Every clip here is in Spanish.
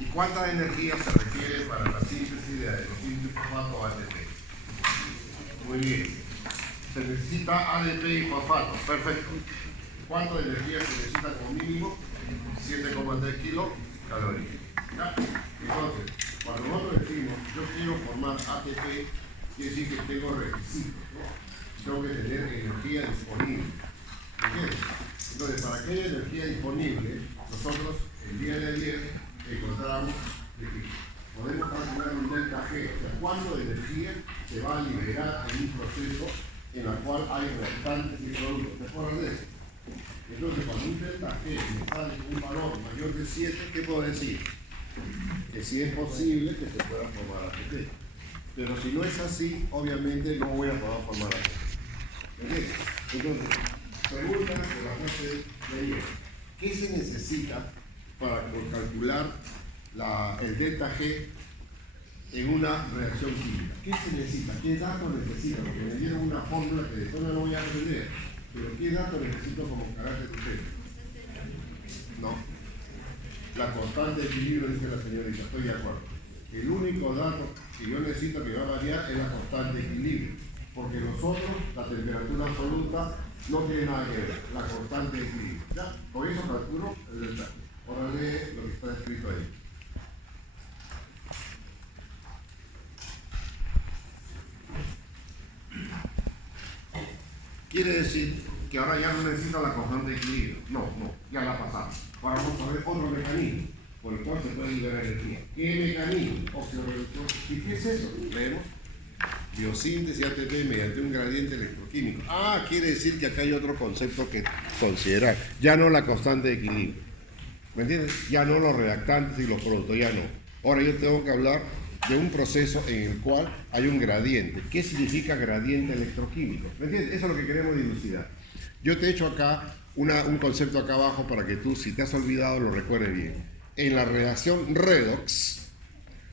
¿Y cuánta energía se requiere para la síntesis de adenosín fosfato ATP? Muy bien. Se necesita ADP y fosfato. Perfecto. ¿Cuánta energía se necesita como mínimo? 7,3 kilocalorías. ¿Ya? Entonces, cuando nosotros decimos yo quiero formar ATP, quiere decir que tengo requisitos, ¿no? Tengo que tener energía disponible. ¿Entiendes? Entonces, para que haya energía disponible, nosotros el día de ayer encontramos que podemos calcular un delta G, o sea, cuánto de energía se va a liberar en un proceso en el cual hay restantes y productos. ¿Te acuerdas de eso? Entonces, cuando un delta G me sale un valor mayor de 7, ¿qué puedo decir? Que si es posible que se pueda formar ATP. Pero si no es así, obviamente no voy a poder formar ATP. ¿Entiendes? Entonces, pregunta de la clase de ayer. ¿Qué se necesita para calcular el delta G en una reacción química? ¿Qué se necesita? ¿Qué datos necesita? Porque me dieron una fórmula que después no voy a aprender. Pero ¿qué datos necesito como carácter usted? No. La constante de equilibrio, dice la señorita, estoy de acuerdo. El único dato que yo necesito que va a variar es la constante de equilibrio. Porque nosotros, la temperatura absoluta, no tiene nada que ver. La constante de equilibrio. ¿Ya? Con eso calculo el delta G. Ahora lee lo que está escrito ahí. Quiere decir que ahora ya no necesita la constante de equilibrio. No, ya la pasamos. Ahora vamos a ver otro mecanismo por el cual se puede liberar energía. ¿Qué mecanismo? Oxidorreducción. ¿Y qué es eso? Leemos. Biosíntesis ATP mediante un gradiente electroquímico. Quiere decir que acá hay otro concepto que considerar. Ya no la constante de equilibrio. ¿Me entiendes? Ya no los reactantes y los productos, ya no. Ahora yo tengo que hablar de un proceso en el cual hay un gradiente. ¿Qué significa gradiente electroquímico? ¿Me entiendes? Eso es lo que queremos dilucidar. Yo te he hecho acá un concepto acá abajo para que tú, si te has olvidado, lo recuerdes bien. En la reacción redox,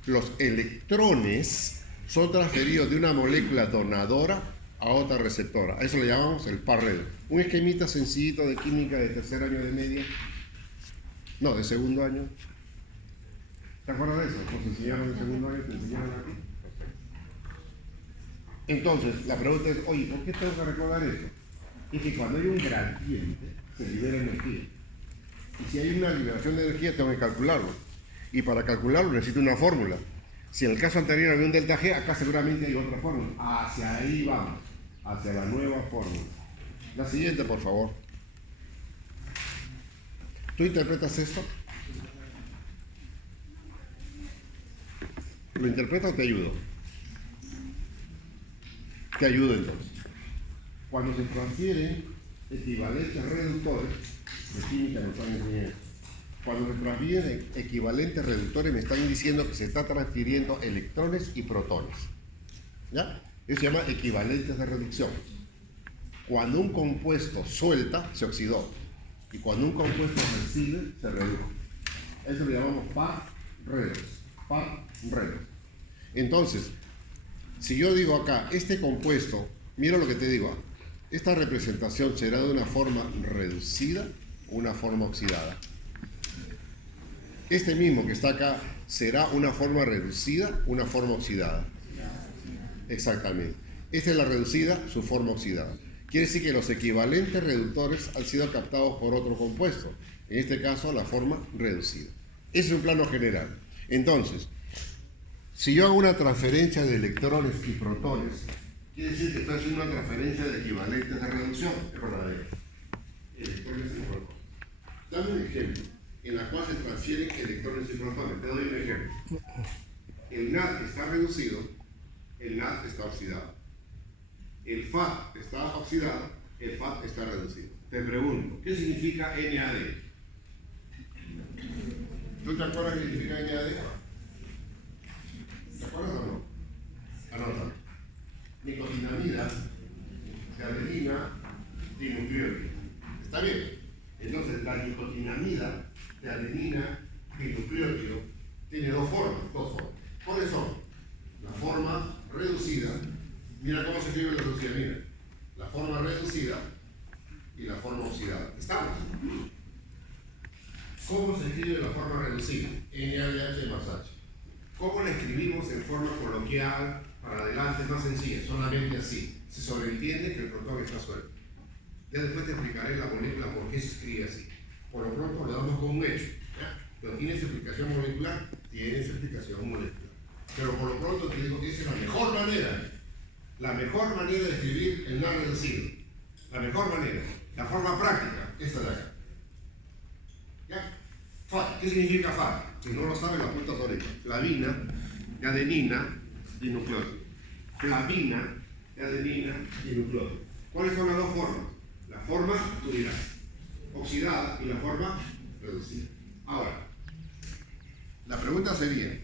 los electrones son transferidos de una molécula donadora a otra receptora. A eso le llamamos el par redox. Un esquemita sencillito de química de tercer año de media. No, de segundo año. ¿Te acuerdas de eso? Nos enseñaron en segundo año, te enseñaron aquí. Entonces, la pregunta es, oye, ¿por qué tengo que recordar esto? Es que cuando hay un gradiente, se libera energía. Y si hay una liberación de energía, tengo que calcularlo. Y para calcularlo necesito una fórmula. Si en el caso anterior había un delta G, acá seguramente hay otra fórmula. Hacia ahí vamos, hacia la nueva fórmula. La siguiente, por favor. ¿Tú interpretas esto? ¿Lo interpreto o te ayudo? Te ayudo entonces. Cuando se transfieren equivalentes reductores, de química nos están enseñando. Cuando se transfieren equivalentes reductores me están diciendo que se está transfiriendo electrones y protones. ¿Ya? Eso se llama equivalentes de reducción. Cuando un compuesto suelta, se oxidó. Y cuando un compuesto recibe, se redujo. Eso le llamamos par redox. Par redox. Entonces, si yo digo acá, este compuesto, mira lo que te digo, esta representación será de una forma reducida o una forma oxidada. Este mismo que está acá, ¿será una forma reducida o una forma oxidada? Exactamente. Esta es la reducida, su forma oxidada. Quiere decir que los equivalentes reductores han sido captados por otro compuesto. En este caso, la forma reducida. Ese es un plano general. Entonces, si yo hago una transferencia de electrones y protones, quiere decir que estoy haciendo una transferencia de equivalentes de reducción. Es verdadero. Electrones y protones. Dame un ejemplo en la cual se transfieren electrones y protones. Te doy un ejemplo. El NAD está reducido, el NAD está oxidado. El FAT está oxidado, el FAT está reducido. Te pregunto, ¿qué significa NAD? ¿Tú te acuerdas qué significa NAD? ¿Te acuerdas o no? Anótalo. Nicotinamida, de adenina, dinucleótido. ¿Está bien? Entonces, la nicotinamida de adenina, dinucleótido, tiene dos formas. ¿Cuáles son? La forma reducida. Mira cómo se escribe la reducida, mira. La forma reducida y la forma oxidada. ¿Estamos? ¿Cómo se escribe la forma reducida? reducida, NaDH más H. ¿Cómo la escribimos en forma coloquial, para adelante, más sencilla? Solamente así. Se sobreentiende que el protón está suelto. Ya después te explicaré la molécula por qué se escribe así. Por lo pronto le damos como un hecho. ¿Ya? Pero ¿tiene su explicación molecular? Tiene su explicación molecular. Pero por lo pronto te digo que esa es la mejor manera. La mejor manera de escribir el NaR reducido. La mejor manera. La forma práctica, esta de acá. ¿Ya? FAT. ¿Qué significa FAT? Si no lo saben, lo apuntas ahorita. Flavina, adenina, dinucleótido. Flavina, adenina, dinucleótido. ¿Cuáles son las dos formas? La forma, tú dirás, oxidada y la forma reducida. Ahora, la pregunta sería,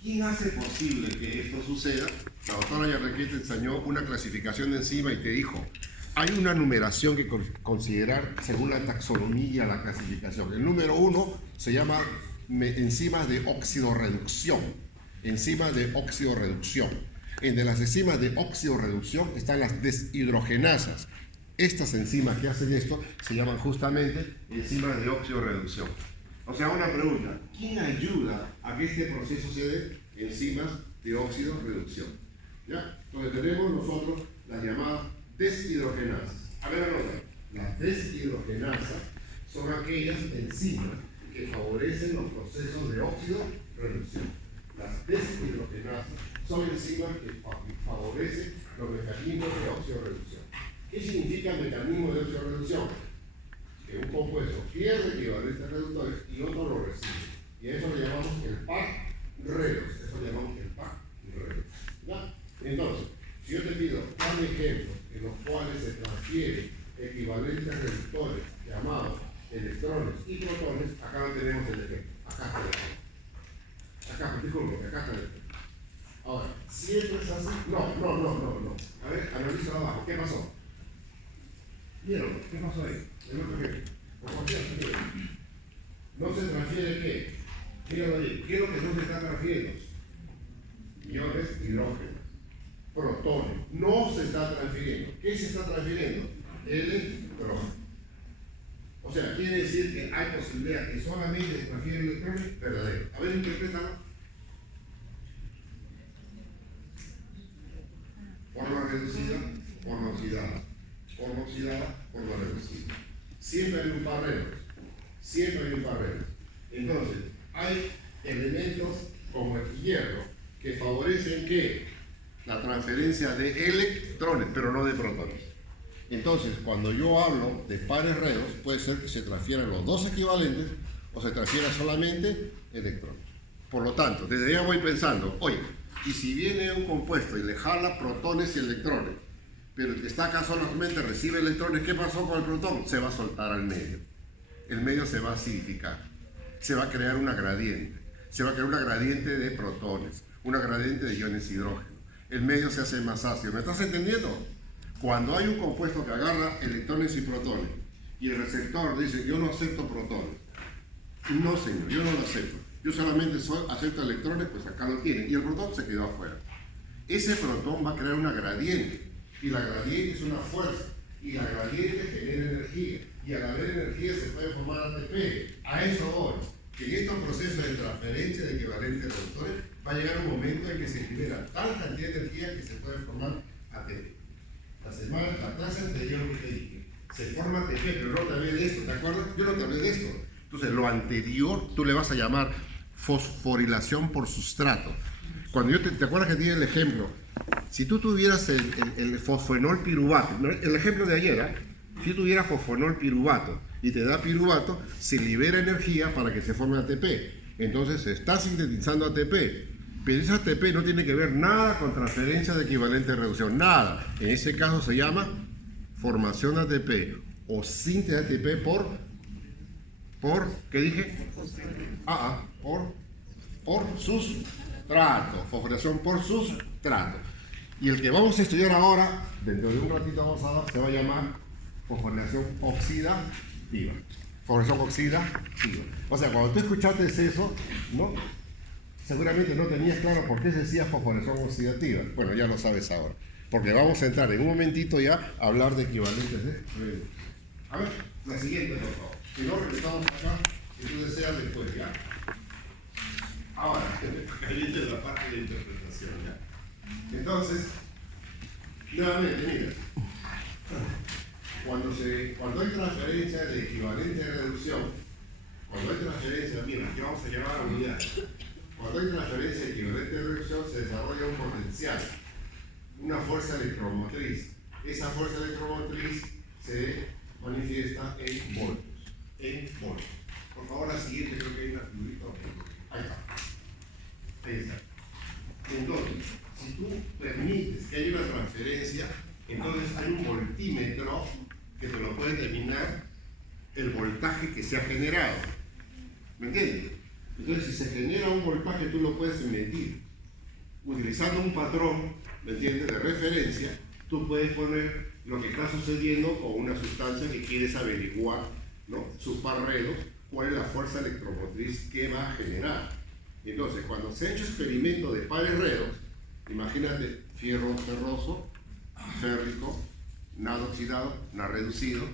¿quién hace posible que esto suceda? La doctora Yarrequín te enseñó una clasificación de enzimas y te dijo, hay una numeración que considerar según la taxonomía, la clasificación. El número 1 se llama enzimas de oxidorreducción. Enzimas de oxidorreducción. Entre las enzimas de oxidorreducción están las deshidrogenasas. Estas enzimas que hacen esto se llaman justamente enzimas de oxidorreducción. O sea, una pregunta, ¿quién ayuda a que este proceso se dé? Enzimas de oxidorreducción. ¿Ya? Entonces tenemos nosotros las llamadas deshidrogenasas. A ver, anota. Las deshidrogenasas son aquellas enzimas que favorecen los procesos de oxidorreducción. Las deshidrogenasas son enzimas que favorecen los mecanismos de oxidorreducción. ¿Qué significa el mecanismo de oxidorreducción? Que un compuesto pierde equivalentes reductores y otro lo recibe. Y a eso le llamamos el par redox. Eso le llamamos el par redox. ¿Ya? Entonces, si yo te pido un ejemplo en los cuales se transfieren equivalentes reductores llamados electrones y protones, acá no tenemos el ejemplo. Acá está el ejemplo. Acá, disculpe, acá está el ejemplo. Ahora, siempre es así. No. A ver, analiza abajo. ¿Qué pasó? ¿Vieron? ¿Qué pasó ahí? El otro ejemplo. ¿No se transfiere qué? Míralo ahí. ¿Qué es lo que no se está transfiriendo? Iones hidrógenos. Protones. No se está transfiriendo. ¿Qué se está transfiriendo? Electrones. O sea, quiere decir que hay posibilidad que solamente se transfieren electrones verdaderos. A ver, interprétalo. Forma reducida, forma oxidada. Forma oxidada, forma reducida. Siempre hay un par redox. Siempre hay un par redox. Entonces, hay elementos como el hierro que favorecen ¿qué? La transferencia de electrones, pero no de protones. Entonces, cuando yo hablo de pares redox, puede ser que se transfieran los dos equivalentes o se transfiera solamente electrones. Por lo tanto, desde ya voy pensando, oye, y si viene un compuesto y le jala protones y electrones, pero el que está acá solamente recibe electrones, ¿qué pasó con el protón? Se va a soltar al medio. El medio se va a acidificar. Se va a crear una gradiente. Se va a crear una gradiente de protones, una gradiente de iones hidrógeno. El medio se hace más ácido. ¿Me estás entendiendo? Cuando hay un compuesto que agarra electrones y protones y el receptor dice, yo no acepto protones. No, señor, yo no lo acepto. Yo solamente acepto electrones, pues acá lo tienen. Y el protón se quedó afuera. Ese protón va a crear una gradiente. Y la gradiente es una fuerza. Y la gradiente genera energía. Y al haber energía se puede formar ATP. A eso voy. Que en estos procesos de transferencia de equivalentes reductores va a llegar un momento en que se libera tal cantidad de energía que se puede formar ATP. La clase anterior que te dije, se forma ATP, pero no te hablé de esto, ¿te acuerdas? Yo no te hablé de esto. Entonces, lo anterior tú le vas a llamar fosforilación por sustrato. Cuando yo te acuerdas que tiene el ejemplo, si tú tuvieras el fosfenol piruvato, ¿no? El ejemplo de ayer, si tuvieras fosfenol piruvato y te da piruvato, se libera energía para que se forme ATP. Entonces se está sintetizando ATP, pero ese ATP no tiene que ver nada con transferencia de equivalente de reducción, nada. En ese caso se llama formación de ATP o síntesis de ATP por ¿qué dije? Por sustrato, fosforilación por sustrato. Y el que vamos a estudiar ahora, dentro de un ratito vamos a ver, se va a llamar fosforilación oxidativa. Fosforilación oxidativa. O sea, cuando tú escuchaste eso, ¿no? Seguramente no tenías claro por qué se decía fosforilación oxidativa. Bueno, ya lo sabes ahora. Porque vamos a entrar en un momentito ya a hablar de equivalentes de reductos. A ver, la siguiente, por favor. Si no, regresamos acá, si tú deseas después, ¿ya? Ahí viene la parte de interpretación, ¿ya? Entonces, nuevamente, mira. Cuando hay transferencia de equivalente a reducción, cuando hay transferencia, mira, aquí vamos a llamar a unidades. Cuando hay transferencia equivalente a reducción, se desarrolla un potencial, una fuerza electromotriz. Esa fuerza electromotriz se manifiesta en voltios. Por favor, la siguiente, creo que hay una figurita. Ahí está. Ahí está. Entonces, si tú permites que haya una transferencia, entonces hay un voltímetro que te lo puede determinar el voltaje que se ha generado. ¿Me entiendes? Entonces, si se genera un voltaje, tú lo puedes medir. Utilizando un patrón, ¿me entiendes?, de referencia, tú puedes poner lo que está sucediendo con una sustancia que quieres averiguar, ¿no?, sus parredos, cuál es la fuerza electromotriz que va a generar. Entonces, cuando se ha hecho experimento de pares redos, imagínate fierro ferroso, férrico, NAD oxidado, NAD reducido,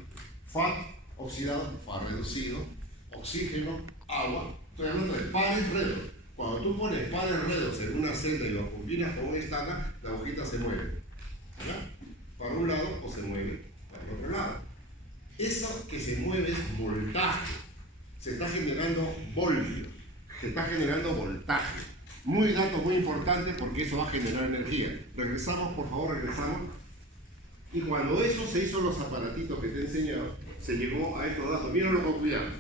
FAD oxidado, FAD reducido, oxígeno, agua. Estoy hablando de pares redos. Cuando tú pones pares redos en una celda y lo combinas con un estándar, la hojita se mueve, ¿verdad?, para un lado o se mueve para el otro lado. Eso que se mueve es voltaje. Se está generando voltio, se está generando voltaje. Dato muy importante porque eso va a generar energía. Regresamos, por favor, regresamos. Y cuando eso se hizo los aparatitos que te he enseñado, se llegó a estos datos. Mírenlo con cuidado.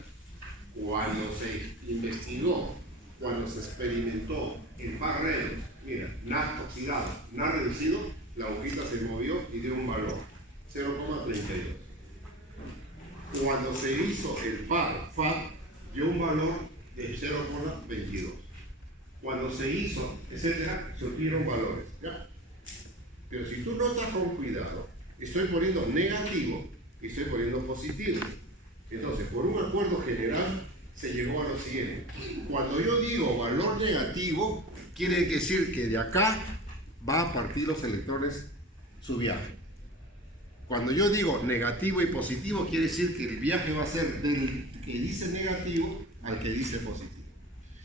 Cuando se investigó, cuando se experimentó el par redo, mira, NAD oxidado, NAD reducido, la hojita se movió y dio un valor, 0,32. Cuando se hizo el par FAD, dio un valor de 0,22. Cuando se hizo, etcétera, se obtuvieron valores, ¿ya? Pero si tú notas con cuidado, estoy poniendo negativo y estoy poniendo positivo. Entonces, por un acuerdo general, se llegó a lo siguiente. Cuando yo digo valor negativo, quiere decir que de acá va a partir los electrones su viaje. Cuando yo digo negativo y positivo, quiere decir que el viaje va a ser del que dice negativo al que dice positivo.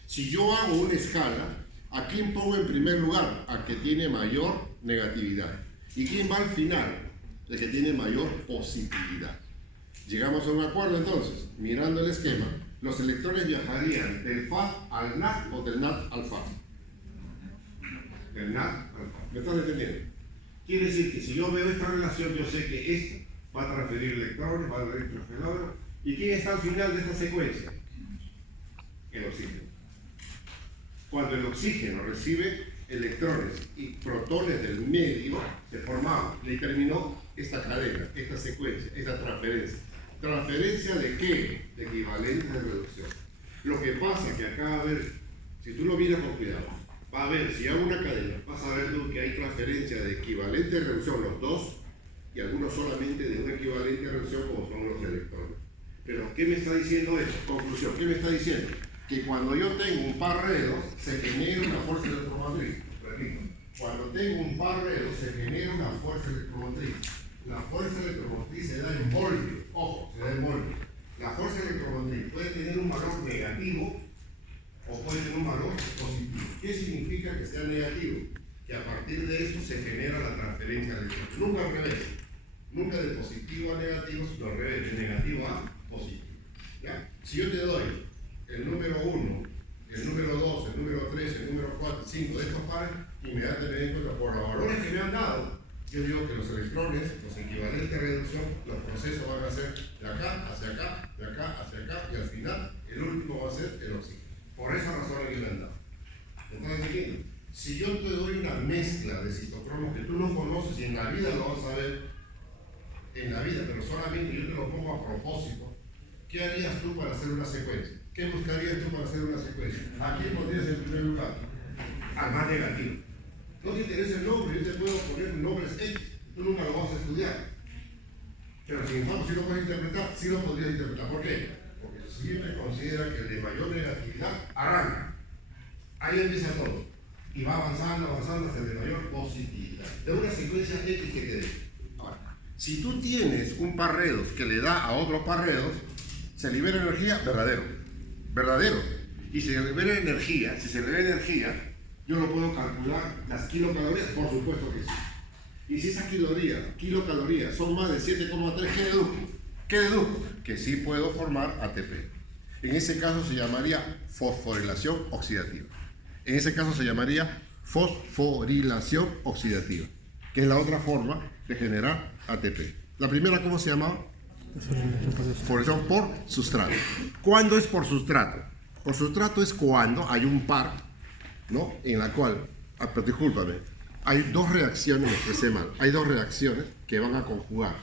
Si yo hago una escala, ¿a quién pongo en primer lugar? Al que tiene mayor negatividad. ¿Y quién va al final? El que tiene mayor positividad. Llegamos a un acuerdo entonces, mirando el esquema, los electrones viajarían del FAD al NAD o del NAD al FAD. Del NAD al FAD. ¿Me estás entendiendo? Quiere decir que si yo veo esta relación, yo sé que esto va a transferir electrones, va a transferir electrones. ¿Y quién está al final de esta secuencia? El oxígeno. Cuando el oxígeno recibe electrones y protones del medio, se formaba, le terminó esta cadena, esta secuencia, esta transferencia. ¿Transferencia de qué? De equivalentes de reducción. Lo que pasa es que acá va a haber, si tú lo miras con cuidado, va a haber, si hago una cadena, vas a ver tú que hay transferencia de equivalente de reducción, los dos, y algunos solamente de un equivalente de reducción como son los electrones. Pero, ¿qué me está diciendo esto? Conclusión, ¿qué me está diciendo? Que cuando yo tengo un par redo, se genera una fuerza electromotriz. Repito, cuando tengo un par redo, se genera una fuerza electromotriz. La fuerza electromotriz se da en voltios. Ojo, se da en voltios. La fuerza electromotriz puede tener un valor negativo o puede tener un valor positivo. ¿Qué significa que sea negativo? Que a partir de eso se genera la transferencia de electrones. Nunca al revés. Nunca de positivo a negativo, sino al revés, de negativo a positivo. ¿Ya? Si yo te doy el número 1, el número 2, el número 3, el número 4, 5 de estos pares, inmediatamente me doy cuenta por los valores que me han dado. Yo digo que los electrones, los equivalentes de reducción, los procesos van a ser de acá hacia acá, de acá hacia acá, y al final el último va a ser el oxígeno. Por esa razón que me han dado. Entonces, ¿entiendes? Si yo te doy una mezcla de citocromos que tú no conoces y en la vida lo vas a ver, en la vida, pero solamente yo te lo pongo a propósito, ¿qué harías tú para hacer una secuencia? ¿Qué buscarías tú para hacer una secuencia? ¿A quién pondrías en primer lugar? Al más negativo. No te interesa el nombre, yo te puedo poner nombres X, tú nunca lo vas a estudiar. Pero sin embargo, si lo puedes interpretar, sí lo podrías interpretar. ¿Por qué? Porque siempre considera que el de mayor negatividad arranca. Ahí empieza todo. Y va avanzando, avanzando hasta el de mayor positividad. De una secuencia X que te dé. Ahora, si tú tienes un par redos que le da a otros par redos, se libera energía, verdadero. Verdadero. Y si se libera energía, Yo lo puedo calcular, las kilocalorías, por supuesto que sí. Y si esas kilocalorías son más de 7,3, ¿qué deduzco? ¿Qué deduzco? Que sí puedo formar ATP. En ese caso se llamaría fosforilación oxidativa. En ese caso se llamaría fosforilación oxidativa, que es la otra forma de generar ATP. La primera, ¿cómo se llamaba? Fosforilación por sustrato. ¿Cuándo es por sustrato? Por sustrato es cuando hay un par, ¿no? En la cual, pero discúlpame, hay dos reacciones, me expresé mal, hay dos reacciones que van a conjugar,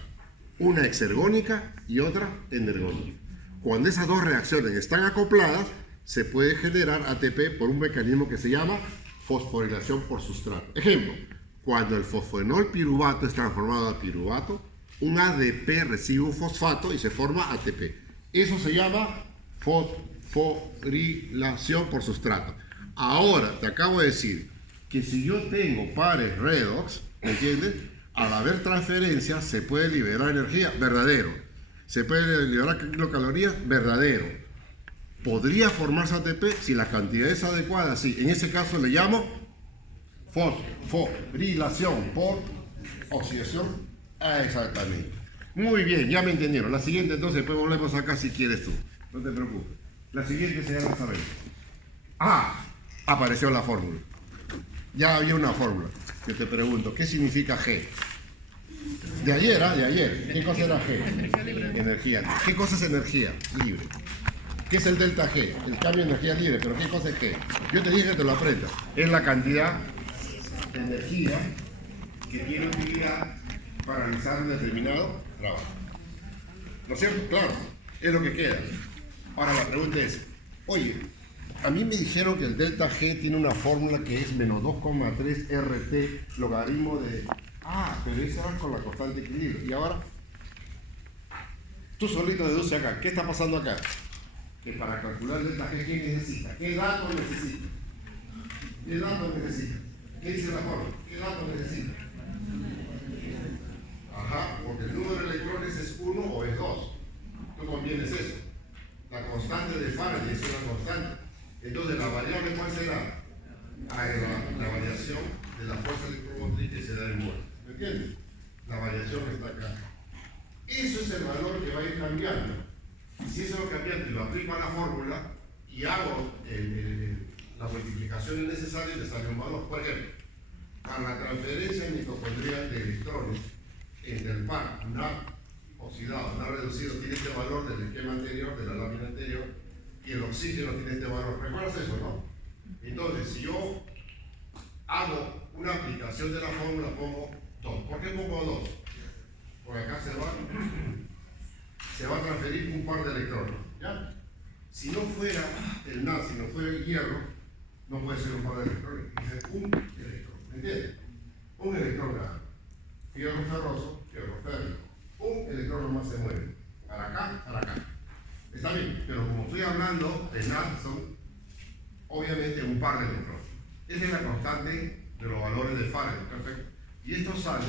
una exergónica y otra energónica. Cuando esas dos reacciones están acopladas, se puede generar ATP por un mecanismo que se llama fosforilación por sustrato. Ejemplo, cuando el fosfoenol piruvato es transformado a piruvato, un ADP recibe un fosfato y se forma ATP. Eso se llama fosforilación por sustrato. Ahora, te acabo de decir que si yo tengo pares redox, ¿entiendes? Al haber transferencia se puede liberar energía, verdadero. Se puede liberar kilocalorías, verdadero. Podría formarse ATP si la cantidad es adecuada, sí. En ese caso le llamo fosforilación por oxidación. Exactamente. Muy bien, ya me entendieron. La siguiente entonces, después volvemos acá si quieres tú. No te preocupes. La siguiente se llama saber. Apareció la fórmula. Ya había una fórmula. Que te pregunto, ¿qué significa G? De ayer, de ayer. ¿Qué cosa era G? Energía. ¿Qué cosa es energía libre? ¿Qué es el delta G? El cambio de energía libre. ¿Pero qué cosa es G? Yo te dije que te lo aprendas. Es la cantidad de energía que tiene utilidad para realizar un determinado trabajo. ¿No es cierto? Claro. Es lo que queda. Ahora la pregunta es, oye, a mí me dijeron que el delta G tiene una fórmula que es menos 2,3 RT logaritmo de... pero eso era con la constante de equilibrio. Y ahora, tú solito deduce acá. ¿Qué está pasando acá? Que para calcular el delta G, ¿qué necesita? ¿Qué dato necesita? ¿Qué dato necesita? ¿Qué dice la fórmula? ¿Qué dato necesita? Porque el número de electrones es 1 o es 2. Tú contienes eso. La constante de Faraday es una constante. Entonces, ¿la variable cuál será? La variación de la fuerza electromotriz que se da en mol. ¿Me entiendes? La variación está acá. Eso es el valor que va a ir cambiando. Y si eso lo cambiando y lo aplico a la fórmula y hago las multiplicaciones necesarias, le sale un valor. Por ejemplo, para la transferencia mitocondrial de electrones entre el par NAD oxidado, NAD reducido, tiene este valor del esquema anterior, de la lámina anterior, y el oxígeno tiene este valor. ¿Recuerdas eso, no? Entonces, si yo hago una aplicación de la fórmula, pongo 2. ¿Por qué pongo 2? Porque acá se va a transferir un par de electrones. ¿Ya? Si no fuera el NAD, si no fuera el hierro, no puede ser un par de electrones, tiene que ser un electrón. ¿Me entiendes? Un electrón nada. Hierro ferroso, hierro férrico. Un electrón más se mueve. Para acá, para acá. Está bien, pero como estoy hablando de NAD, son obviamente un par de electrones. Esa es la constante de los valores de Faraday. Perfecto. Y esto sale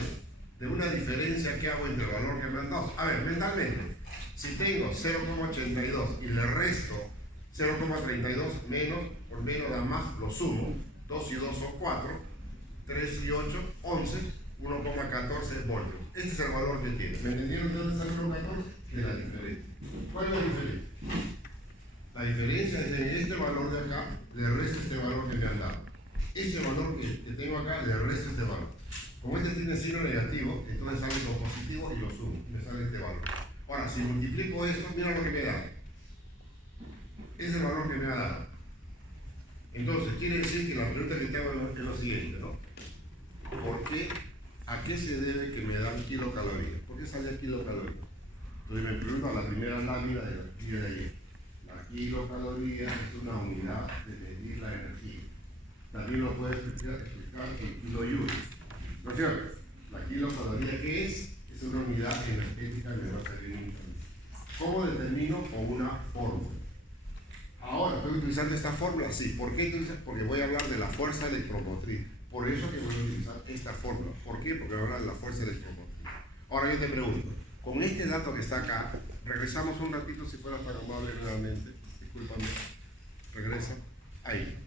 de una diferencia que hago entre el valor que me han dado. A ver, mentalmente, si tengo 0,82 y le resto 0,32 menos, por menos da más, lo sumo, 2 y 2 son 4, 3 y 8, 11, 1,14 voltios. Este es el valor que tiene. ¿Me entendieron de dónde sale 1,14? De la diferencia. ¿Cuál es la diferencia? La diferencia es de este valor de acá, le resto este valor que me han dado. Este valor que tengo acá, le resto este valor. Como este tiene signo negativo, entonces sale lo positivo y lo sumo. Me sale este valor. Ahora, si multiplico esto, mira lo que me da. Ese es el valor que me ha dado. Entonces, quiere decir que la pregunta que te hago es lo siguiente, ¿no? ¿Por qué? ¿A qué se debe que me dan kilocalorías? ¿Por qué sale kilocalorías? Entonces me pregunto a la primera lámina de la actividad de ayer. La kilocaloría es una unidad de medir la energía. También lo puedes explicar en kilojoule. ¿No es cierto? La kilocaloría, ¿qué es? Es una unidad energética de nuestra clínica. ¿Cómo determino? Con una fórmula. Ahora, ¿estoy utilizando esta fórmula? Sí. ¿Por qué utilizas? Porque voy a hablar de la fuerza electromotriz. Por eso que voy a utilizar esta fórmula. ¿Por qué? Porque voy a hablar de la fuerza electromotriz. Ahora yo te pregunto, con este dato que está acá, regresamos un ratito si fuera tan amable nuevamente. Discúlpame. Regresa. Ahí.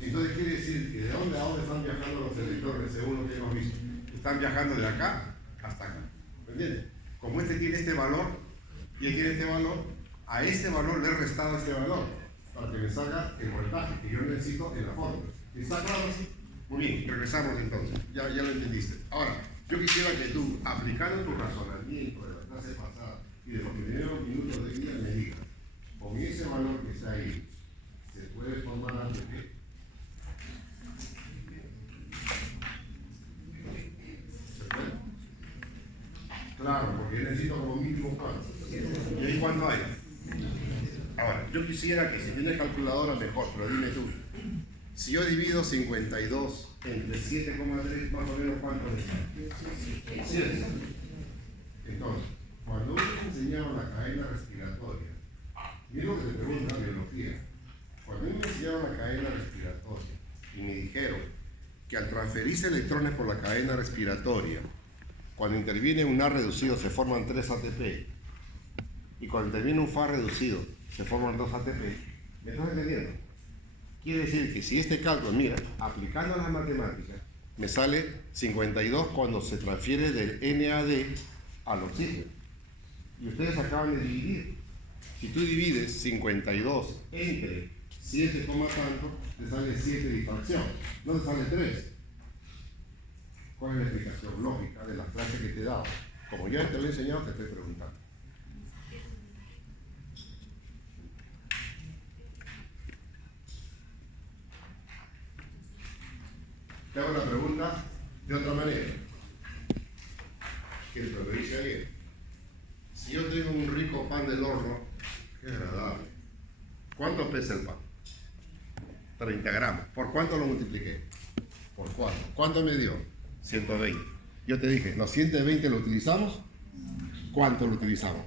Entonces quiere decir que ¿de dónde a dónde están viajando los electrones según lo que hemos visto? Están viajando de acá hasta acá. ¿Me entiendes? Como este tiene este valor y él tiene este valor, a ese valor le he restado este valor para que me salga el voltaje que yo necesito en la fórmula. ¿Está claro así? Muy bien, regresamos entonces. Ya lo entendiste. Ahora, yo quisiera que tú, aplicando tu razonamiento de la clase pasada y de los primeros minutos de vida, me digas, con ese valor que está ahí, ¿se puede formar ATP? Claro, porque yo necesito como mínimo cuánto. ¿Y ahí cuánto hay? Ahora, yo quisiera que si tienes calculadora mejor, pero dime tú. Si yo divido 52 entre 7,3, más o menos ¿cuánto le sale? 7. Entonces, cuando uno me enseñaron la cadena respiratoria, mira lo que te pregunta la biología. Cuando me enseñaron la cadena respiratoria y me dijeron que al transferirse electrones por la cadena respiratoria, cuando interviene un A reducido se forman 3 ATP y cuando interviene un Fa reducido se forman 2 ATP. ¿Me estás entendiendo? Quiere decir que si este cálculo, mira, aplicando las matemáticas, me sale 52 cuando se transfiere del NAD al oxígeno. Y ustedes acaban de dividir. Si tú divides 52 entre 7, tanto, te sale 7 de difracción. No te sale 3. ¿Cuál es la explicación lógica de la clase que te he dado? Como ya te lo he enseñado, te estoy preguntando. Te hago la pregunta de otra manera, que lo que dije ayer. Si yo tengo un rico pan del horno, qué agradable. ¿Cuánto pesa el pan? 30 gramos. ¿Por cuánto lo multipliqué? Por 4. ¿Cuánto me dio? 120. Yo te dije, ¿los 120 lo utilizamos? ¿Cuánto lo utilizamos?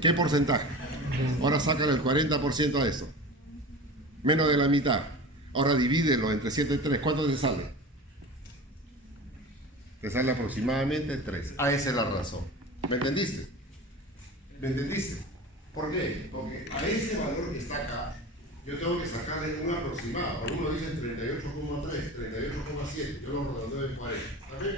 ¿Qué porcentaje? Ahora sácale el 40% a eso. Menos de la mitad. Ahora divídelo entre 7 y 3. ¿Cuánto te sale? Te sale aproximadamente 3. Esa es la razón. ¿Me entendiste? ¿Me entendiste? ¿Por qué? Porque a ese valor que está acá, yo tengo que sacarle un aproximado. Algunos dicen 38,3, 38,7. Yo lo redondeo en 40. ¿Está bien?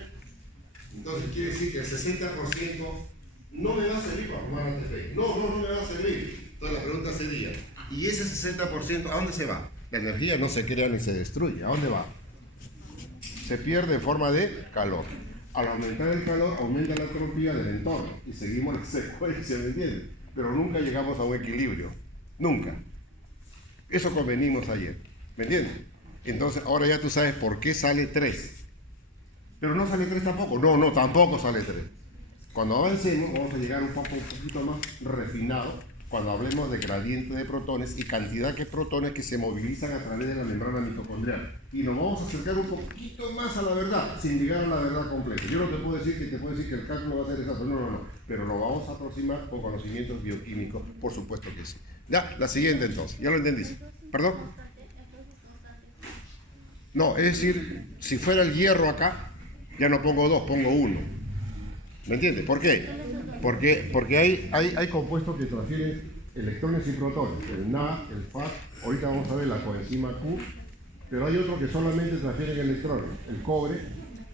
Entonces quiere decir que el 60% no me va a servir para formar ATP. No me va a servir. Entonces la pregunta sería, ¿y ese 60% a dónde se va? La energía no se crea ni se destruye. ¿A dónde va? Se pierde en forma de calor. Al aumentar el calor, aumenta la entropía del entorno y seguimos la secuencia, ¿me entiendes? Pero nunca llegamos a un equilibrio. Nunca. Eso convenimos ayer, ¿me entiendes? Entonces, ahora ya tú sabes por qué sale 3. Pero no sale 3 tampoco. No, tampoco sale 3. Cuando avancemos, vamos a llegar un poquito más refinado cuando hablemos de gradiente de protones y cantidad de protones que se movilizan a través de la membrana mitocondrial. Y nos vamos a acercar un poquito más a la verdad, sin llegar a la verdad completa. Yo no te puedo decir que el cálculo va a ser exacto, no. Pero lo vamos a aproximar con conocimientos bioquímicos, por supuesto que sí. Ya, la siguiente entonces, ¿ya lo entendiste? ¿Perdón? No, es decir, si fuera el hierro acá, ya no pongo 2, pongo 1. ¿Me entiendes? ¿Por qué? Porque hay compuestos que transfieren electrones y protones, el Na, el Fa, ahorita vamos a ver la coenzima Q, pero hay otros que solamente transfieren electrones, el cobre,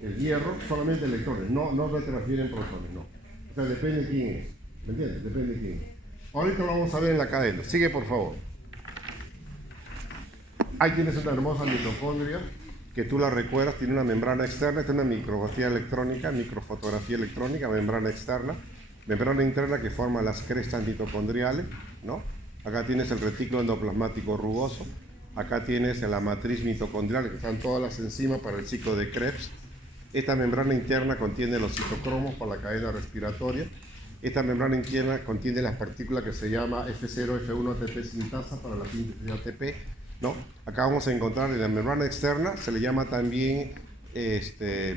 el hierro, solamente electrones, no transfieren protones, no. O sea, depende de quién es, ¿me entiendes? Depende de quién es. Ahorita lo vamos a ver en la cadena, sigue por favor. Ahí tienes una hermosa mitocondria, que tú la recuerdas, tiene una membrana externa, esta es una microfotografía electrónica, membrana externa, membrana interna que forma las crestas mitocondriales, ¿no? Acá tienes el retículo endoplasmático rugoso, acá tienes la matriz mitocondrial, que están todas las enzimas para el ciclo de Krebs. Esta membrana interna contiene los citocromos para la cadena respiratoria. Esta membrana interna contiene las partículas que se llama F0, F1 ATP sintasa para la síntesis de ATP, ¿no? Acá vamos a encontrar en la membrana externa, se le llama también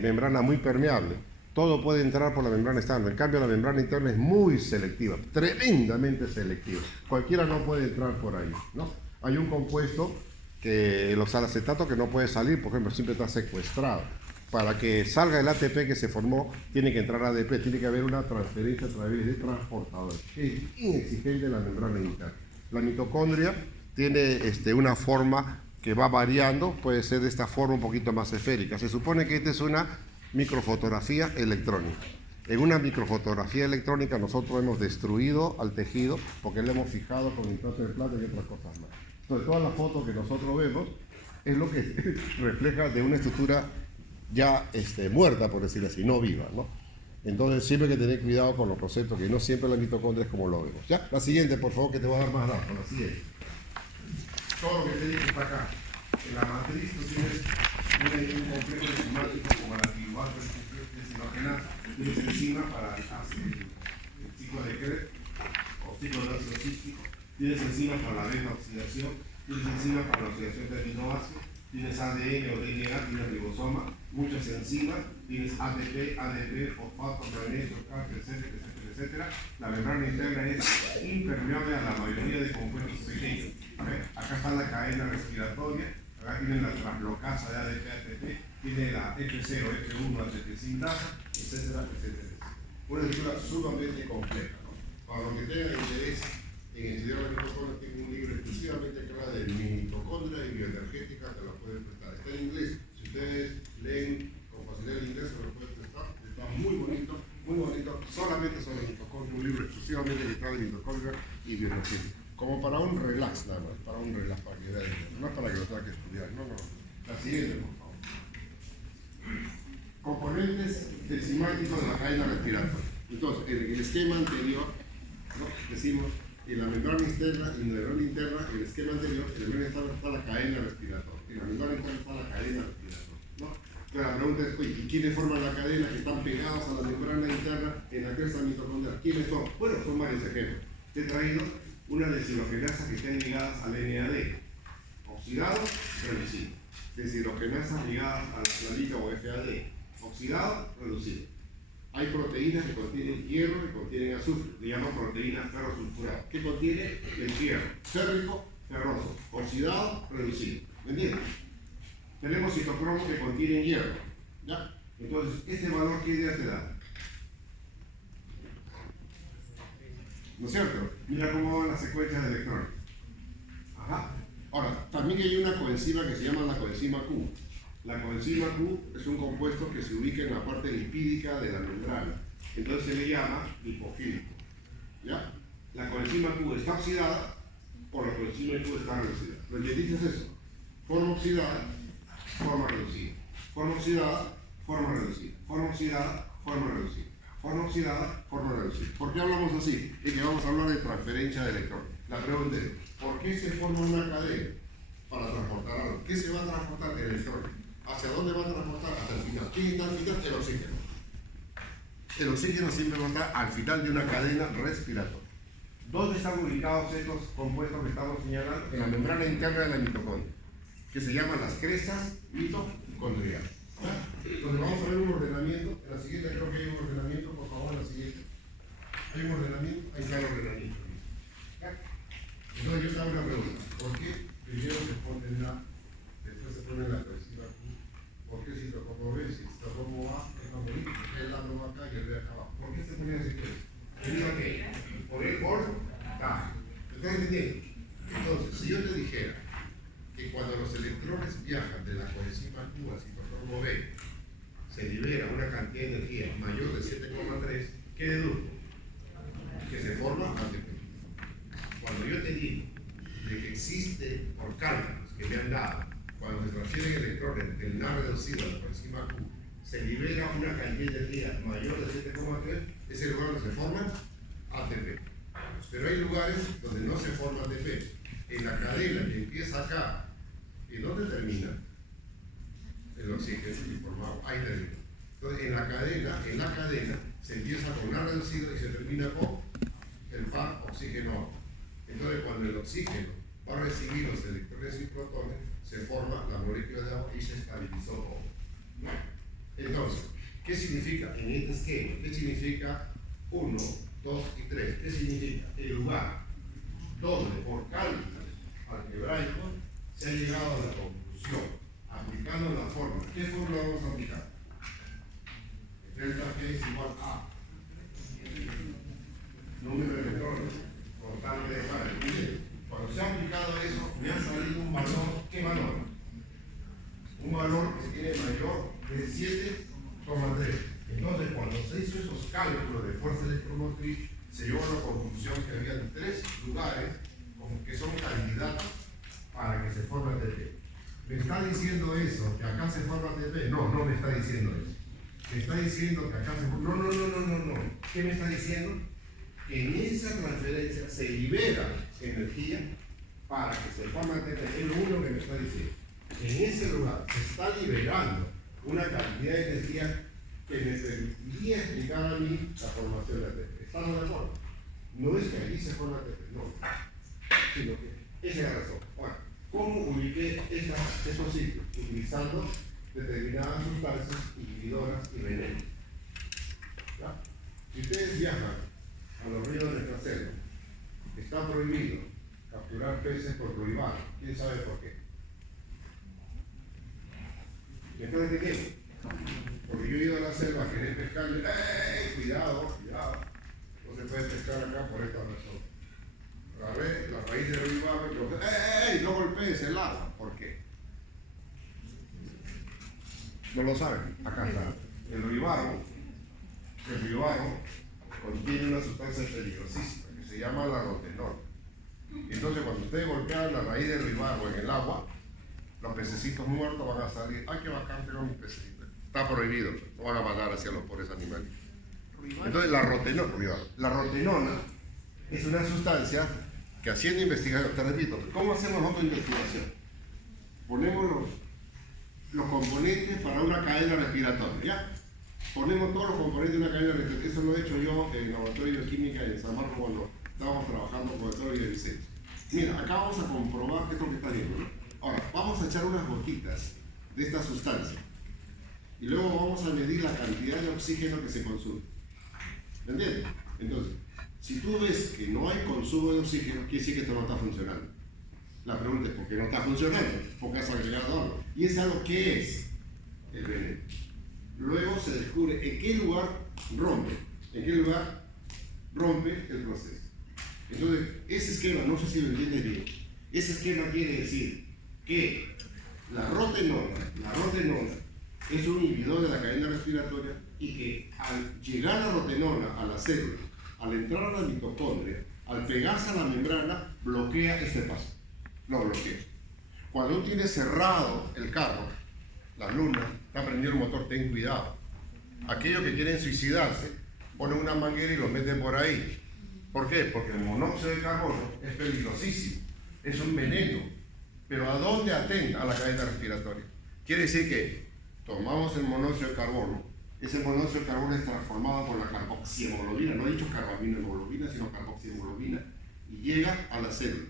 membrana muy permeable. Todo puede entrar por la membrana externa. En cambio, la membrana interna es muy selectiva, tremendamente selectiva. Cualquiera no puede entrar por ahí, ¿no? Hay un compuesto, que el oxalacetato, que no puede salir, por ejemplo, siempre está secuestrado. Para que salga el ATP que se formó, tiene que entrar ADP, tiene que haber una transferencia a través de transportadores. Es inexigente la membrana interna. La mitocondria tiene una forma que va variando, puede ser de esta forma un poquito más esférica. Se supone que esta es una microfotografía electrónica. En una microfotografía electrónica nosotros hemos destruido al tejido porque le hemos fijado con nitrato de plata y otras cosas más. Entonces todas las fotos que nosotros vemos es lo que refleja de una estructura ya muerta, por decirlo así, no viva, ¿no? Entonces siempre hay que tener cuidado con los conceptos, que no siempre la mitocondria es como lo vemos. ¿Ya? La siguiente, por favor, que te voy a dar más datos. La siguiente. Todo lo que te dije está acá. En la matriz tú tienes un complejo enzimático como la antigua, tienes enzima para el ciclo de Krebs o ciclo de ácido cístico, tienes enzimas para la beta oxidación, tienes enzimas para la oxidación de aminoácidos, tienes ADN o DNA, tienes ribosoma, muchas enzimas, tienes ATP, ADP, fosfato, magnesio, calcio, etcétera, etcétera, etcétera. La membrana interna es impermeable a la mayoría de compuestos pequeños. Acá está la cadena respiratoria, acá tienen la translocasa de ADP, ATP, tiene la F0, F1, ATP sintasa, etcétera, etcétera. Una lectura sumamente compleja, ¿no? Para los que tengan interés en estudiar la mitocondria, tengo un libro exclusivamente que habla de mitocondria y bioenergética, te lo pueden prestar. Está en inglés, si ustedes leen con facilidad el inglés, se lo pueden prestar. Está muy bonito, solamente sobre mitocondria, un libro exclusivamente dedicado a mitocondria y bioenergética. Como para un relax nada más, para un relax, para que vean, no es para que lo tengan que estudiar, no. La siguiente, por favor. Componentes enzimáticos de la cadena respiratoria. Entonces, en el esquema anterior, ¿no? Decimos en la membrana externa y en la membrana interna, en el esquema anterior, en la membrana externa está la cadena respiratoria, en la membrana interna está la cadena respiratoria, ¿no? Entonces la pregunta es, oye, ¿y quiénes forman la cadena que están pegados a la membrana interna en la cresta mitocondrial? ¿Quiénes son? Bueno, son varios ejemplos. Te he traído una deshidrogenasas que estén ligadas al NAD, oxidado, reducido. Deshidrogenasas ligadas a la flavina o FAD, oxidado, reducido. Hay proteínas que contienen hierro y contienen azufre, le llaman proteínas ferrosulfuradas. ¿Qué contiene? El hierro, férrico, ferroso, oxidado, reducido. ¿Me entiendes? Tenemos citocromos que contienen hierro, ¿ya? Entonces, ¿este valor qué idea te da? ¿No es cierto? Mira cómo van las secuencias de electrones. Ajá. Ahora, también hay una coenzima que se llama la coenzima Q. La coenzima Q es un compuesto que se ubica en la parte lipídica de la membrana. Entonces se le llama lipofílico. ¿Ya? La coenzima Q está oxidada o la coenzima Q está reducida. ¿Lo entendiste eso? Forma oxidada, forma reducida. Forma oxidada, forma reducida. Forma oxidada, forma reducida. Forma oxidada, forma reducida. ¿Por qué hablamos así? Es que vamos a hablar de transferencia de electrones. La pregunta es, ¿por qué se forma una cadena? Para transportar algo. ¿Qué se va a transportar? El electrón. ¿Hacia dónde va a transportar? Hasta el final. ¿Quién está al final? El oxígeno. El oxígeno siempre va a estar al final de una cadena respiratoria. ¿Dónde están ubicados estos compuestos que estamos señalando? En la membrana interna de la mitocondria, que se llaman las crestas mitocondriales. Entonces vamos a ver un ordenamiento. En la siguiente creo que hay un ordenamiento, por favor, en la siguiente. ¿Hay un ordenamiento? Ahí está el ordenamiento. Entonces yo te hago una pregunta. ¿Por qué primero se pone la, después se pone la coenzima Q? ¿Por qué citocromo B? Si citocromo A es más bonito, el A no va acá y el B acá abajo. ¿Por qué se pone así? ¿Debido a qué? Por el voltaje. ¿Estás entendiendo? Entonces, si yo te dijera que cuando los electrones viajan de la coenzima Q al citocromo B, se libera una cantidad de energía mayor de 7,3, ¿qué deduzco? Que se forma ATP. Cuando yo te digo de que existe, por cálculos que me han dado, cuando se transfieren electrones del NAD reducido a la coenzima Q, se libera una cantidad de energía mayor de 7,3, es el lugar donde se forma ATP. Pero hay lugares donde no se forma ATP. En la cadena que empieza acá, ¿y dónde termina? El oxígeno formado, ahí termina. Entonces, en la cadena se empieza con NAD reducido y se termina con el par oxígeno. Entonces, cuando el oxígeno va a recibir los electrones y protones, se forma la molécula de agua y se estabilizó todo. Entonces, ¿qué significa en este esquema? ¿Qué significa 1, 2 y 3? ¿Qué significa? El lugar donde, por cálculo algebraico, se ha llegado a la conclusión, aplicando la fórmula. ¿Qué fórmula vamos a aplicar? Delta G es igual a número de electrones por tal de cuando se ha aplicado eso, me ha salido un valor, ¿qué valor? un valor que tiene mayor de 7,3. Entonces, cuando se hizo esos cálculos de fuerza electromotriz, se llegó a la conclusión que había 3 lugares que son candidatos para que se forme ATP. ¿Me está diciendo eso, que acá se forma ATP? No, no me está diciendo eso. Me está diciendo que acá se forma... No. ¿Qué me está diciendo? Que en esa transferencia se libera energía para que se forme ATP. Es lo único que me está diciendo. En ese lugar se está liberando una cantidad de energía que me permitiría explicar a mí la formación de ATP. ¿Estamos de acuerdo? No es que allí se forma ATP, no. Sino que esa es la razón. Bueno, ¿cómo ubiqué estos sitios? Utilizando determinadas sustancias inhibidoras y venenos. ¿Ya? Si ustedes viajan a los ríos de nuestra selva, está prohibido capturar peces por ruibano. ¿Quién sabe por qué? ¿Me están entendiendo? Porque yo he ido a la selva a querer pescar y cuidado, no se puede pescar acá por esta razón. Agarré la raíz del ruibano y no golpees el agua. ¿Por qué? No lo saben. Acá está. El ruibano contiene una sustancia peligrosísima que se llama la rotenol. Entonces, cuando ustedes golpean la raíz del ruibano en el agua, los pececitos muertos van a salir. ¡Ay, qué bacán, pero un pececito! Está prohibido, no van a matar hacia los pobres animales. Entonces, la rotenona es una sustancia que haciendo investigación, te repito, ¿cómo hacemos nosotros investigación? Ponemos los componentes para una cadena respiratoria, ¿ya? Ponemos todos los componentes de una cadena respiratoria. Eso lo he hecho yo en el laboratorio de química en San Marcos cuando estábamos trabajando con el doctor de Vicente. Mira, acá vamos a comprobar esto que está viendo, ¿no? Ahora, vamos a echar unas gotitas de esta sustancia y luego vamos a medir la cantidad de oxígeno que se consume. ¿Me entiendes? Entonces, si tú ves que no hay consumo de oxígeno, quiere decir que esto no está funcionando. La pregunta es, ¿por qué no está funcionando? Porque has agregado algo. ¿Y ese algo qué es? El veneno. Luego se descubre en qué lugar rompe. En qué lugar rompe el proceso. Entonces, ese esquema, no sé si lo entiendes bien, ese esquema quiere decir que la rotenona es un inhibidor de la cadena respiratoria y que al llegar la rotenona a la célula, al entrar a la mitocondria, al pegarse a la membrana, bloquea este paso. Lo bloquea. Cuando tú tienes cerrado el carro, la luna, está prendido el motor, ten cuidado. Aquellos que quieren suicidarse, ponen una manguera y lo meten por ahí. ¿Por qué? Porque el monóxido de carbono es peligrosísimo, es un veneno. Pero ¿a dónde atenta? A la cadena respiratoria. Quiere decir que tomamos el monóxido de carbono, ese monóxido de carbono es transformado por la carboxihemoglobina, no he dicho carbaminohemoglobina, sino carboxihemoglobina, y llega a la célula,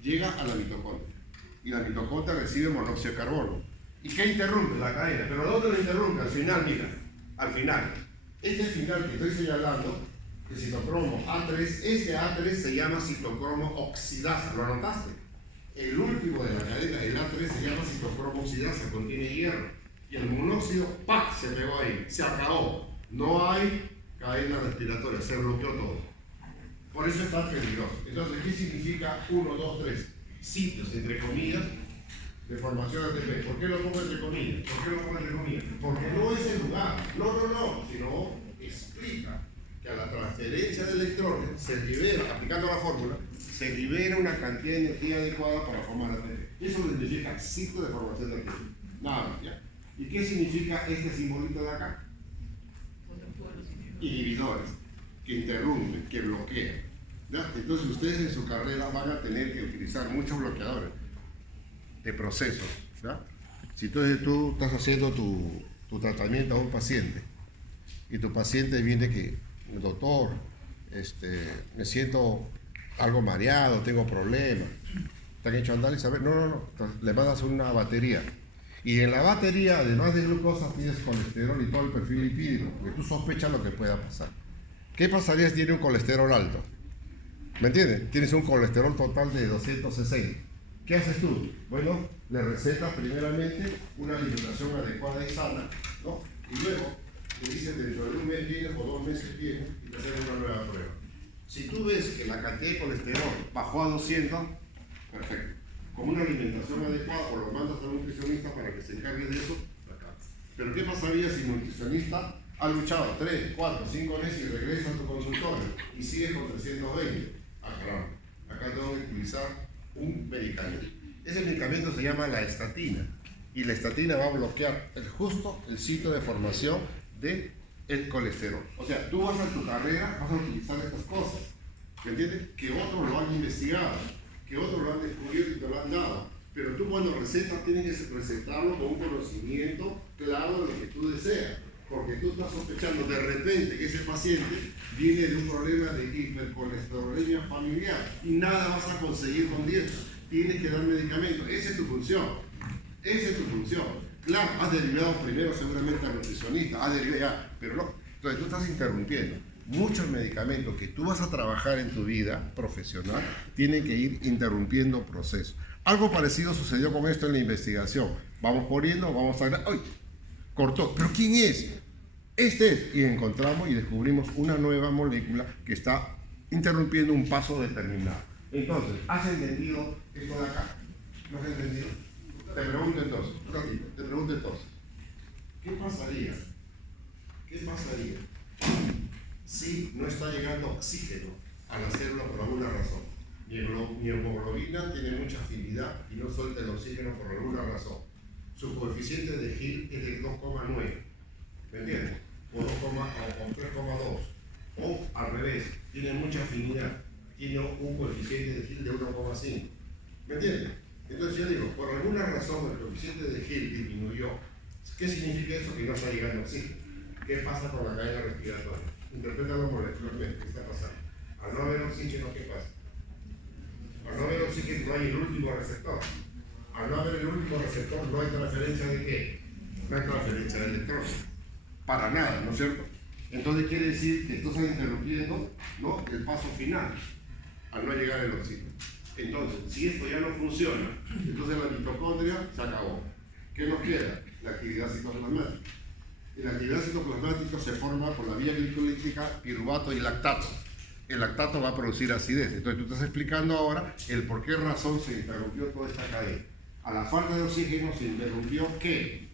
llega a la mitocondria, y la mitocondria recibe monóxido de carbono. ¿Y qué interrumpe? La cadena. ¿Pero dónde lo interrumpe? Al final, mira, al final. Este final que estoy señalando, el citocromo A3, este A3 se llama citocromo oxidasa, ¿lo anotaste? El último de la cadena, el A3, se llama citocromo oxidasa, contiene hierro. Y el monóxido, ¡pac!, se pegó ahí, se acabó. No hay cadena respiratoria, se bloqueó todo. Por eso es tan peligroso. Entonces, ¿qué significa 1, 2, 3? Sitios, entre comillas, de formación de ATP. ¿Por qué lo pongo entre comillas? Porque no es el lugar. No, sino explica que a la transferencia de electrones se libera, aplicando la fórmula, se libera una cantidad de energía adecuada para formar ATP. Eso significa sitio de formación de ATP. Nada más, ¿ya? ¿Y qué significa este simbolito de acá? Inhibidores, que interrumpen, que bloquean. ¿Ya? Entonces ustedes en su carrera van a tener que utilizar muchos bloqueadores de procesos. ¿Ya? Si tú estás haciendo tu tratamiento a un paciente y tu paciente viene que, doctor, me siento algo mareado, tengo problemas, ¿te han hecho análisis? A ver, no. Entonces, le mandas una batería. Y en la batería, además de glucosa, tienes colesterol y todo el perfil lipídico, porque tú sospechas lo que pueda pasar. ¿Qué pasaría si tiene un colesterol alto? ¿Me entiendes? Tienes un colesterol total de 260. ¿Qué haces tú? Bueno, le recetas primeramente una alimentación adecuada y sana, ¿no? Y luego te dicen dentro de un mes vienes o 2 meses vienes y te hacen una nueva prueba. Si tú ves que la cantidad de colesterol bajó a 200, perfecto. Con una alimentación adecuada o lo mandas a un nutricionista para que se encargues de eso, acá. Pero ¿qué pasaría si el nutricionista ha luchado 3, 4, 5 meses y regresa a tu consultorio y sigue con 320? Ah, caramba, acá tengo que utilizar un medicamento. Ese medicamento se llama la estatina y la estatina va a bloquear justo el sitio de formación del colesterol. O sea, tú vas a tu carrera, vas a utilizar estas cosas, ¿me entiendes? Que otros lo han investigado, que otros lo han descubierto y te lo han dado. Pero tú cuando recetas tienes que recetarlo con un conocimiento claro de lo que tú deseas. Porque tú estás sospechando de repente que ese paciente viene de un problema de hipercolesterolemia familiar y nada vas a conseguir con dieta. Tienes que dar medicamentos. Esa es tu función. Esa es tu función. Claro, has derivado primero seguramente al nutricionista, has derivado ya, pero no. Entonces tú estás interrumpiendo. Muchos medicamentos que tú vas a trabajar en tu vida profesional tienen que ir interrumpiendo procesos. Algo parecido sucedió con esto en la investigación. Vamos poniendo, vamos a... ¡Ay! Cortó. ¿Pero quién es? Este es. Y encontramos y descubrimos una nueva molécula que está interrumpiendo un paso determinado. Entonces, ¿has entendido esto de acá? ¿No has entendido? Te pregunto entonces, ¿qué pasaría si no está llegando oxígeno a la célula por alguna razón? Mi hemoglobina tiene mucha afinidad y no suelta el oxígeno por alguna razón. Su coeficiente de Hill es de 2,9, ¿me entiendes? O 3,2. O al revés, tiene mucha afinidad, tiene un coeficiente de Hill de 1,5, ¿me entiendes? Entonces yo digo, por alguna razón el coeficiente de Hill disminuyó. ¿Qué significa eso? Que no está llegando oxígeno. ¿Qué pasa con la cadena respiratoria? Interprétalo molecularmente, ¿qué está pasando? Al no haber oxígeno, ¿qué pasa? Al no haber oxígeno no hay el último receptor. Al no haber el último receptor no hay transferencia de qué? No hay transferencia de electrones. Para nada, ¿no es cierto? Entonces quiere decir que tú estás interrumpiendo, ¿no?, el paso final al no llegar el oxígeno. Entonces, si esto ya no funciona, entonces la mitocondria se acabó. ¿Qué nos queda? La actividad citoplasmática. Y la actividad citoplasmática se forma por la vía glicolítica, piruvato y lactato. El lactato va a producir acidez. Entonces tú estás explicando ahora el por qué razón se interrumpió toda esta cadena. A la falta de oxígeno se interrumpió ¿qué?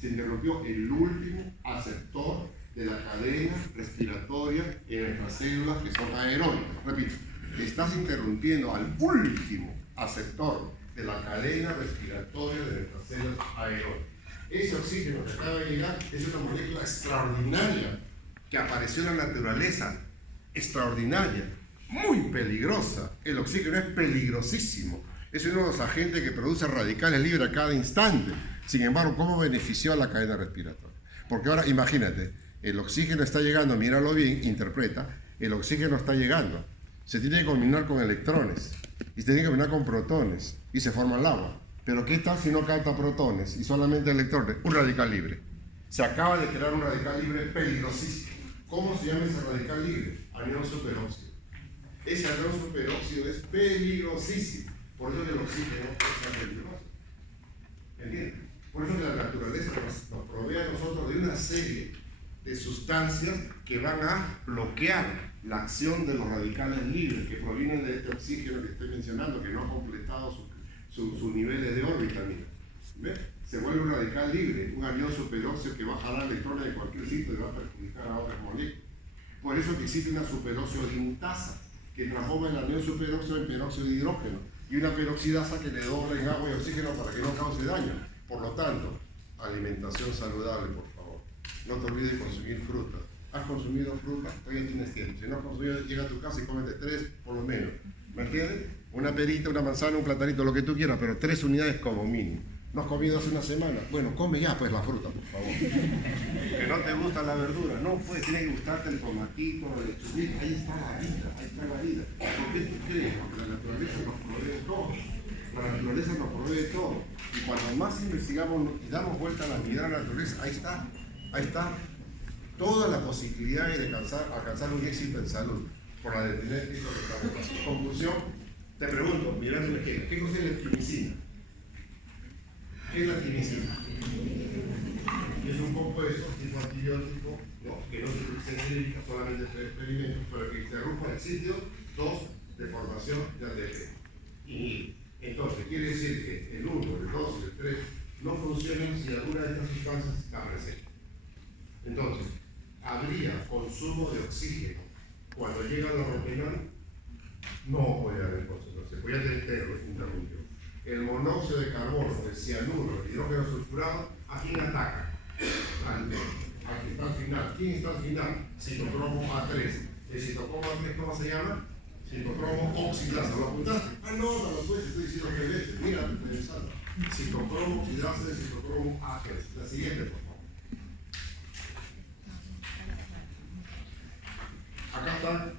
Se interrumpió el último aceptor de la cadena respiratoria en nuestras células que son aeróbicas. Repito, estás interrumpiendo al último aceptor de la cadena respiratoria de nuestras células aeróbicas. Ese oxígeno que acaba de llegar es una molécula extraordinaria que apareció en la naturaleza, extraordinaria, muy peligrosa. El oxígeno es peligrosísimo. Es uno de los agentes que produce radicales libres a cada instante. Sin embargo, ¿cómo benefició a la cadena respiratoria? Porque ahora, imagínate, el oxígeno está llegando, míralo bien, interpreta, el oxígeno está llegando. Se tiene que combinar con electrones, y se tiene que combinar con protones, y se forma el agua. Pero ¿qué tal si no capta protones y solamente electrones? Un radical libre. Se acaba de crear un radical libre peligrosísimo. ¿Cómo se llama ese radical libre? Anión superóxido. Ese anión superóxido es peligrosísimo. Por eso que el oxígeno es tan peligroso. ¿Entiendes? Por eso que la naturaleza nos provee a nosotros de una serie de sustancias que van a bloquear la acción de los radicales libres que provienen de este oxígeno que estoy mencionando, que no ha completado sus niveles de órbita. Mira. ¿Ves? Se vuelve un radical libre, un anión superóxido que va a jalar electrones de cualquier sitio y va a perjudicar a otras moléculas. Por eso que existe una superóxido limitasa que transforma el anión superóxido en peróxido de hidrógeno y una peroxidasa que le dobla en agua y oxígeno para que no cause daño. Por lo tanto, alimentación saludable, por favor. No te olvides de consumir fruta. ¿Has consumido fruta? Todavía tienes tiempo. Si no has consumido, llega a tu casa y cómete 3 por lo menos. ¿Me entiendes? Una perita, una manzana, un platanito, lo que tú quieras, pero 3 unidades como mínimo. ¿No has comido hace una semana? Bueno, come ya pues la fruta, por favor. Que no te gusta la verdura. No, pues tiene que gustarte el tomatito, la lechuguita. Ahí está la vida, ahí está la vida. ¿Por qué tú crees? Porque la naturaleza nos provee de todo. La naturaleza nos provee de todo. Y cuando más investigamos y damos vuelta a la vida de la naturaleza, ahí está toda la posibilidad de alcanzar un éxito en salud por la detener esto que estamos pasando. Conclusión, te pregunto, mirando el ejemplo, ¿qué cosa es la timicina? ¿Qué es la timicina? Es un compuesto tipo antibiótico, ¿no?, que no se utiliza solamente en experimentos, pero que interrumpa el sitio 2 de formación de ADP. Y entonces quiere decir que el 1, el 2 y el 3 no funcionen si alguna de estas sustancias está presente. Entonces, ¿habría consumo de oxígeno cuando llega la rompinol? No puede haber consumo, se puede tener interrumpió. El monóxido de carbono, el cianuro, el hidrógeno sulfurado, ¿a quién ataca? Al que está al final. ¿Quién está al final? Citocromo A3. ¿El citocromo A3 cómo se llama? Citocromo oxidasa. ¿Lo apuntaste? Ah, no, no lo puedes, estoy diciendo que lees. Mira, interesante. Citocromo oxidasa de citocromo A3. La siguiente, por favor. Acá está.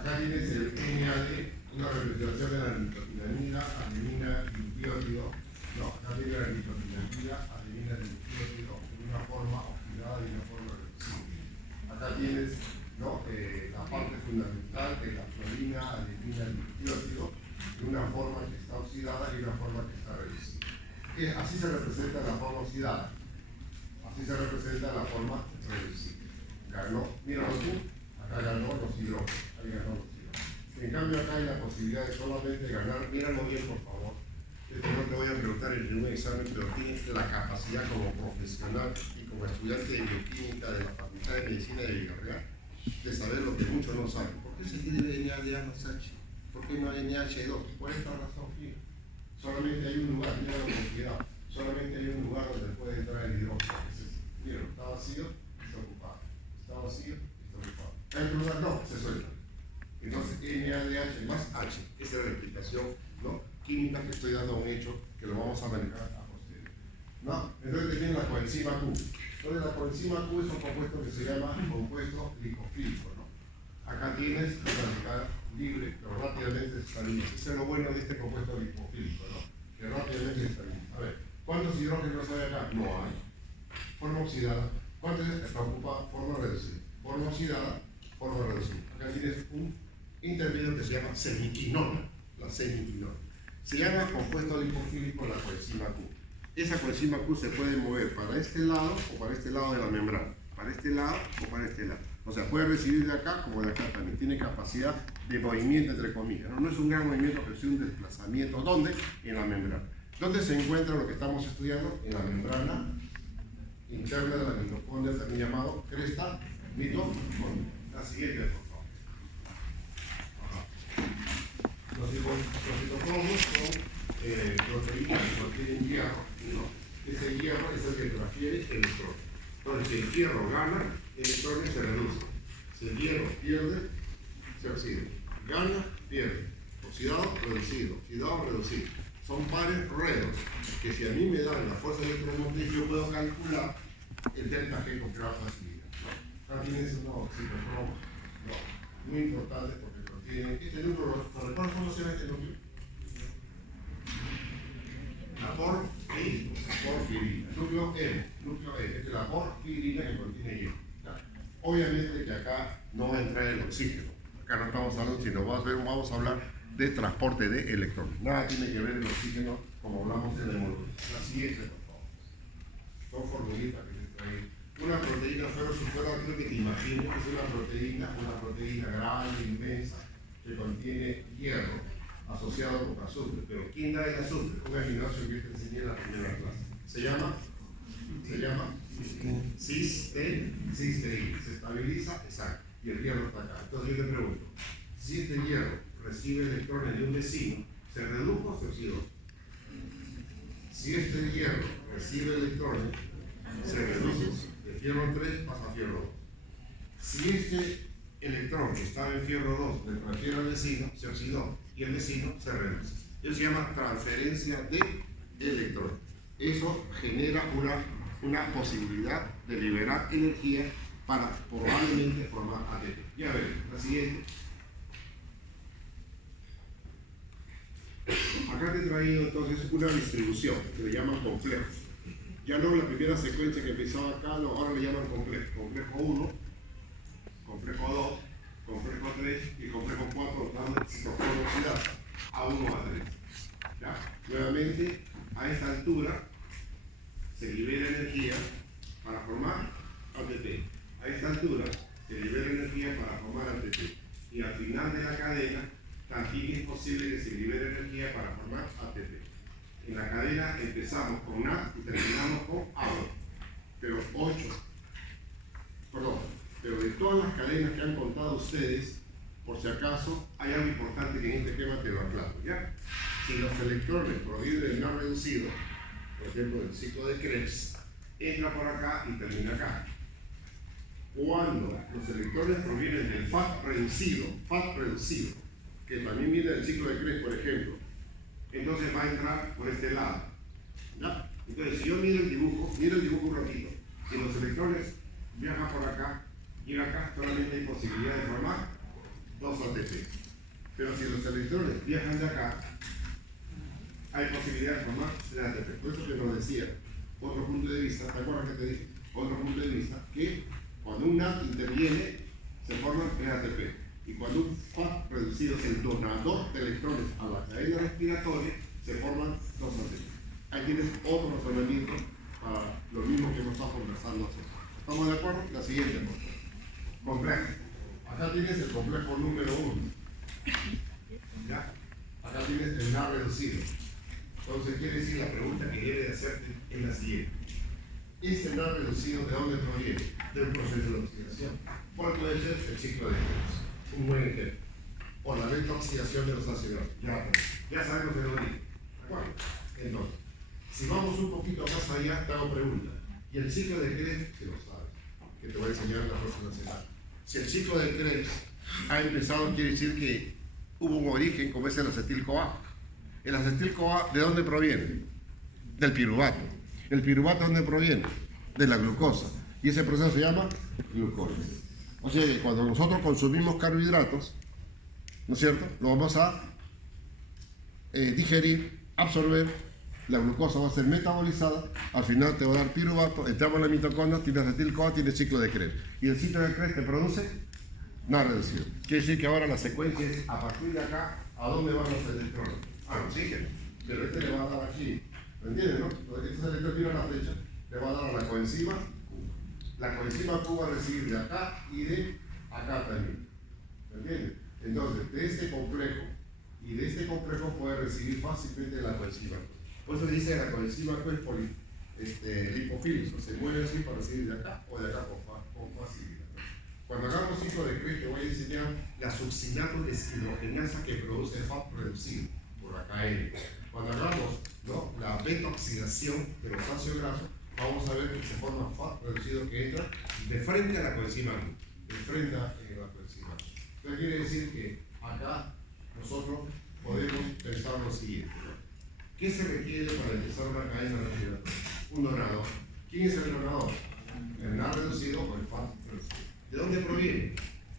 Acá tienes el NAD, una representación de la nicotinamida, adenina, nucleótido. No, acá tiene la nicotinamida, adenina, nucleótido en una forma oxidada y una forma reducida. Acá tienes, ¿no? La parte fundamental de la fluorina, adenina, nucleótido en una forma que está oxidada y una forma que está reducida. Así se representa la forma oxidada. Así se representa la forma reducida. Ganó, míralo tú, acá ganó los hidrógenos. Ahí ganó los hidrógenos. En cambio acá hay la posibilidad de solamente ganar, míralo bien por favor. Esto no te voy a preguntar en un examen, pero tienes la capacidad como profesional y como estudiante de bioquímica de la Facultad de Medicina de Villarreal de saber lo que muchos no saben. ¿Por qué se escribe NADH más H? ¿Por qué no hay NH2? Por esta razón, fíjate. Solamente hay un lugar, mira la velocidad, solamente hay un lugar donde puede entrar el hidrógeno. Mira, está vacío, está ocupado. Está vacío, está ocupado. ¿Hay otro lugar? No, se suelta. Entonces, NADH más H, esa es la explicación, ¿no? Química que estoy dando a un hecho que lo vamos a manejar a posteriori. ¿No? Entonces tienen la coenzima Q. Entonces la coenzima Q es un compuesto que se llama compuesto glicofílico, ¿no? Acá tienes la radical libre, pero rápidamente se estabiliza. Eso es lo bueno de este compuesto glicofílico, ¿no? Que rápidamente se estabiliza. A ver, ¿cuántos hidrógenos hay acá? No hay. Forma oxidada. ¿Cuántos está ocupada? Forma reducida. Forma oxidada, forma reducida. Acá tienes un intermedio que se llama semiquinona. La semiquinona. Se llama compuesto lipofílico la coenzima Q. Esa coenzima Q se puede mover para este lado o para este lado de la membrana. Para este lado o para este lado. O sea, puede recibir de acá como de acá también. Tiene capacidad de movimiento, entre comillas. No es un gran movimiento, pero sí un desplazamiento. ¿Dónde? En la membrana. ¿Dónde se encuentra lo que estamos estudiando? En la membrana interna de la mitocondria, también llamado cresta mitocondria. La siguiente, por favor. Los citocromos son proteínas que contienen hierro. ¿No? Ese hierro es el que transfiere electrones. Entonces, si el hierro gana, electrones se reducen. Si el hierro pierde, se oxida. Gana, pierde. Oxidado, reducido. Oxidado, reducido. Son pares redos que si a mí me dan la fuerza electromotriz, yo puedo calcular el delta G con gran facilidad. Acá tienes unos citocromos. No, muy importante porque contiene este núcleo. ¿Recuerdas cómo se llama este núcleo? La porfirina. Núcleo M. Esta es la porfirina que contiene hierro. Obviamente que acá no va a entrar el oxígeno. Acá no estamos hablando, sino vamos a hablar de transporte de electrones. Nada tiene que ver el oxígeno como hablamos en el módulo. La siguiente, por favor. Son formulitas que te traen. Una proteína ferrosulfurada, creo que te imaginas que es una proteína grande, inmensa, que contiene hierro asociado con azufre. Pero ¿quién da el azufre? Un aminoácido que te enseñé en la primera clase. Se llama cisteína. Se estabiliza, exacto. Y el hierro está acá. Entonces yo te pregunto, si este hierro recibe electrones de un vecino, ¿se redujo o se oxidó? Si este hierro recibe electrones, se reduce. De fierro 3 pasa a fierro 2. Si este electrón que estaba en fierro 2 le transfiere al vecino, se oxidó y el vecino se reduce. Eso se llama transferencia de electrones. Eso genera una posibilidad de liberar energía para probablemente formar ATP. Ya veremos, la siguiente. Acá te he traído entonces una distribución que le llaman complejos. Ya no la primera secuencia que empezaba acá, no, ahora le llaman complejo. Complejo 1, complejo 2, complejo 3 y complejo 4 dan citocromo oxidasa, A1 a 3. ¿Ya? Nuevamente, a esta altura se libera energía para formar ATP. A esta altura se libera energía para formar ATP. Y al final de la cadena también es posible que se libere energía para formar ATP. En la cadena empezamos con NAT y terminamos con ABO. Pero de todas las cadenas que han contado ustedes, por si acaso, hay algo importante que en este esquema te lo aclaro, ¿ya? Si los electrones provienen del NAT reducido, por ejemplo, del ciclo de Krebs, entra por acá y termina acá. Cuando los electrones provienen del FAT reducido, que también viene del ciclo de Krebs, por ejemplo, entonces va a entrar por este lado, ¿ya? Entonces, si yo miro el dibujo un ratito, si los electrones viajan por acá y acá, solamente hay posibilidad de formar 2 ATP. Pero si los electrones viajan de acá, hay posibilidad de formar 3 ATP. Por eso que nos decía, otro punto de vista, ¿te acuerdas que te dije? Otro punto de vista, que cuando un NAT interviene, se forman 3 ATP. Y cuando un FAT reducido es el donador de electrones a la cadena respiratoria, se forman 2 ATP. Ahí tienes otro razonamiento para lo mismo que hemos estado conversando hace. ¿Estamos de acuerdo? La siguiente, por favor. Complejo. Acá tienes el complejo número 1. ¿Ya? Acá tienes el NAT reducido. Entonces, quiere decir, la pregunta que debe de hacerte es la siguiente. ¿Este NAT reducido de dónde proviene? De un proceso de oxidación. ¿Cuál puede ser? El ciclo de Krebs. Un buen ejemplo. O la lenta oxidación de los ácidos. Ya sabemos de dónde. ¿De acuerdo? Entonces, si vamos un poquito más allá, te hago pregunta. ¿Y el ciclo de Krebs? Que lo sabes. Que te voy a enseñar en la próxima semana. Si el ciclo de Krebs ha empezado, quiere decir que hubo un origen como es el acetil-CoA. El acetil-CoA, ¿de dónde proviene? Del piruvato. ¿El piruvato de dónde proviene? De la glucosa. Y ese proceso se llama glucólisis. O sea que cuando nosotros consumimos carbohidratos, ¿no es cierto?, lo vamos a digerir, absorber, la glucosa va a ser metabolizada, al final te va a dar piruvato, entramos en la mitocondria, tiene acetil-CoA, tiene ciclo de Krebs. Y el ciclo de Krebs te produce NAT reducido. Quiere decir que ahora la secuencia es a partir de acá, ¿a dónde van los electrones? Al oxígeno. Pero este le va a dar aquí. ¿Me entiendes, no? Entonces, este electrón tiene la flecha, le va a dar a la coenzima Q. La coenzima Q va a recibir de acá y de acá también. ¿Me entiendes? Entonces, de este complejo y de este complejo puede recibir fácilmente la coenzima Q. Por eso se dice que la coenzima Q es lipofílico, se mueve así para recibir de acá o de acá con facilidad. Cuando hagamos ciclo de Krebs, te voy a enseñar la succinato deshidrogenasa que produce FAT reducido, por acá N. Cuando hagamos, ¿no?, la beta-oxidación de los ácidos grasos, vamos a ver que se forma FAT reducido que entra de frente a la coenzima Q. De frente a la coenzima Q. Entonces quiere decir que acá nosotros podemos pensar lo siguiente, ¿no? ¿Qué se requiere para empezar una cadena respiratoria? Un donador. ¿Quién es el donador? El NAT reducido o el FAT reducido. ¿De dónde proviene?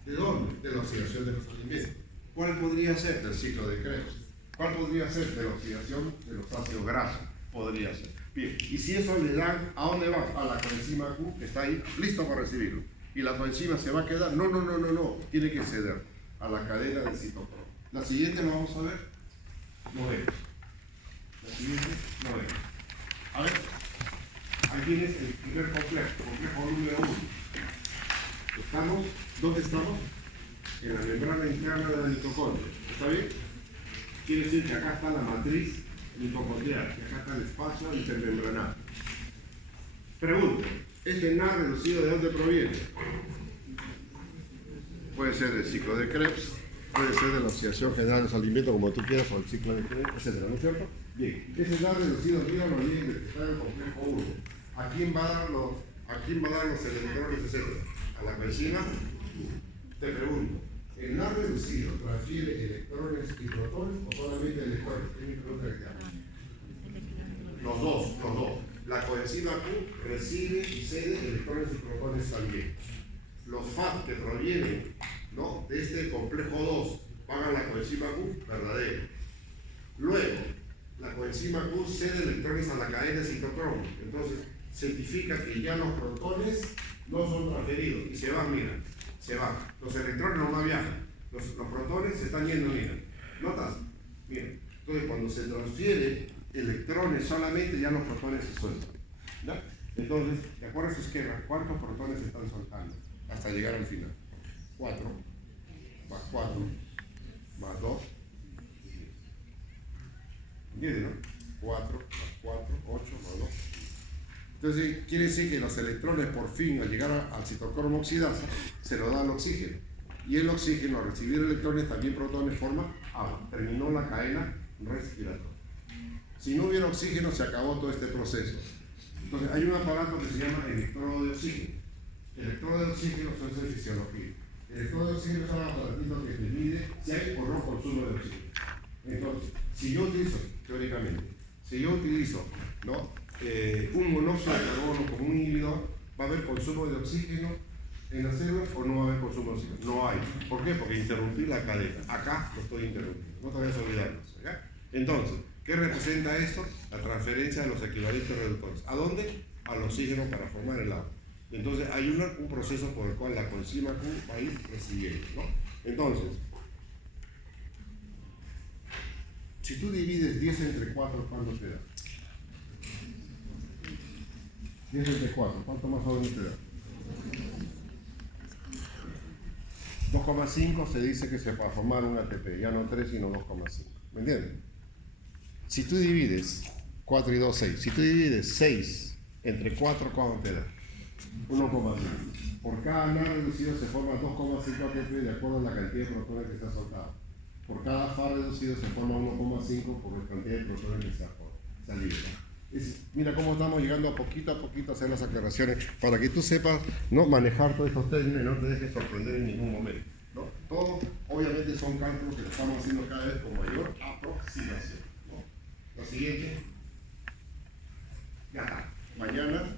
¿De dónde? De la oxidación de los alimentos. ¿Cuál podría ser? Del ciclo de Krebs. ¿Cuál podría ser? De la oxidación de los ácidos grasos. Podría ser. Bien, y si eso le dan, ¿a dónde va? A la coenzima Q, que está ahí, listo para recibirlo. ¿Y la coenzima se va a quedar? No. Tiene que ceder a la cadena del citocromo. La siguiente lo vamos a ver. No vemos. La siguiente no vemos. A ver, ahí tienes el primer complejo número 1. ¿Dónde estamos? En la membrana interna de la mitocondria. ¿Está bien? Quiere decir que acá está la matriz mitocondrial, que acá está el espacio intermembranario. Pregunta, ¿este NAT reducido de dónde proviene? Puede ser del ciclo de Krebs, puede ser de la oxidación general de los alimentos, como tú quieras, o el ciclo de Krebs, etc. ¿No es cierto? Bien, ese NAT reducido, mira los límites que está en el complejo 1. ¿A quién va a dar los electrones, etcétera? A la coenzima. Te pregunto, ¿el NAT reducido transfiere electrones y protones o solamente electrones? ¿Qué me pregunta que te hago? Los dos. La coenzima Q recibe y cede electrones y protones también. Los FAT que provienen, ¿no?, de este complejo 2 van a la coenzima Q, verdadero. Luego, la coenzima Q cede electrones a la cadena citocromo. Entonces, certifica que ya los protones no son transferidos y se van, mira, se van. Los electrones no viajan, los protones se están yendo, mira. ¿Notas? Mira. Entonces, cuando se transfieren electrones solamente, ya los protones se sueltan. ¿Ya? Entonces, de acuerdo a su esquema, ¿cuántos protones se están soltando? Hasta llegar al final. 4, más 4, más 2. ¿Entiendes, no? 4, más 4, 8, más 2. Entonces, quiere decir que los electrones, por fin, al llegar al citocromo oxidasa, se lo da al oxígeno. Y el oxígeno, al recibir electrones, también protones, forma agua. Terminó la cadena respiratoria. Si no hubiera oxígeno, se acabó todo este proceso. Entonces, hay un aparato que se llama electrodo de oxígeno. Electrodo de oxígeno son de fisiología. Electrodo de oxígeno son aparatitos que te mide si hay o no consumo de oxígeno. Entonces, si yo utilizo, teóricamente, ¿no? Un monóxido de carbono como un inhibidor, ¿va a haber consumo de oxígeno en las células o no va a haber consumo de oxígeno? No hay. ¿Por qué? Porque interrumpí la cadena. Acá lo estoy interrumpiendo. No te vayas a olvidarnos. Entonces, ¿qué representa esto? La transferencia de los equivalentes reductores. ¿A dónde? Al oxígeno para formar el agua. Entonces, hay un proceso por el cual la coenzima Q va a ir recibiendo, ¿no? Entonces, si tú divides 10 entre 4, ¿cuánto te da? 10 entre 4, ¿cuánto más o menos te da? 2,5 se dice que se va a formar un ATP, ya no 3 sino 2,5. ¿Me entiendes? Si tú divides 4 y 2, 6. Si tú divides 6 entre 4, ¿cuánto te da? 1,5. Por cada NA reducido se forma 2,5 ATP de acuerdo a la cantidad de protones que se ha soltado. Por cada FA reducido se forma 1,5 por la cantidad de protones que se ha liberado. Mira cómo estamos llegando a poquito a hacer las aclaraciones para que tú sepas, ¿no?, manejar todos estos términos y no te dejes sorprender en ningún momento, ¿no? Todo, obviamente, son cálculos que estamos haciendo cada vez con mayor aproximación, ¿no? Lo siguiente, ya está. Mañana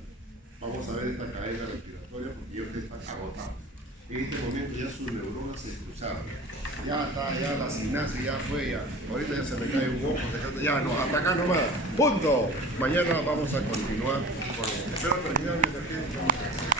vamos a ver esta cadena respiratoria porque yo estoy agotado. En este momento ya sus neuronas se cruzaron. Ya está, ya la sinapsis ya fue, ya. Ahorita ya se me cae un ojo, ya no, hasta acá nomás. ¡Punto! Mañana vamos a continuar con... Espero terminar mi ejercicio.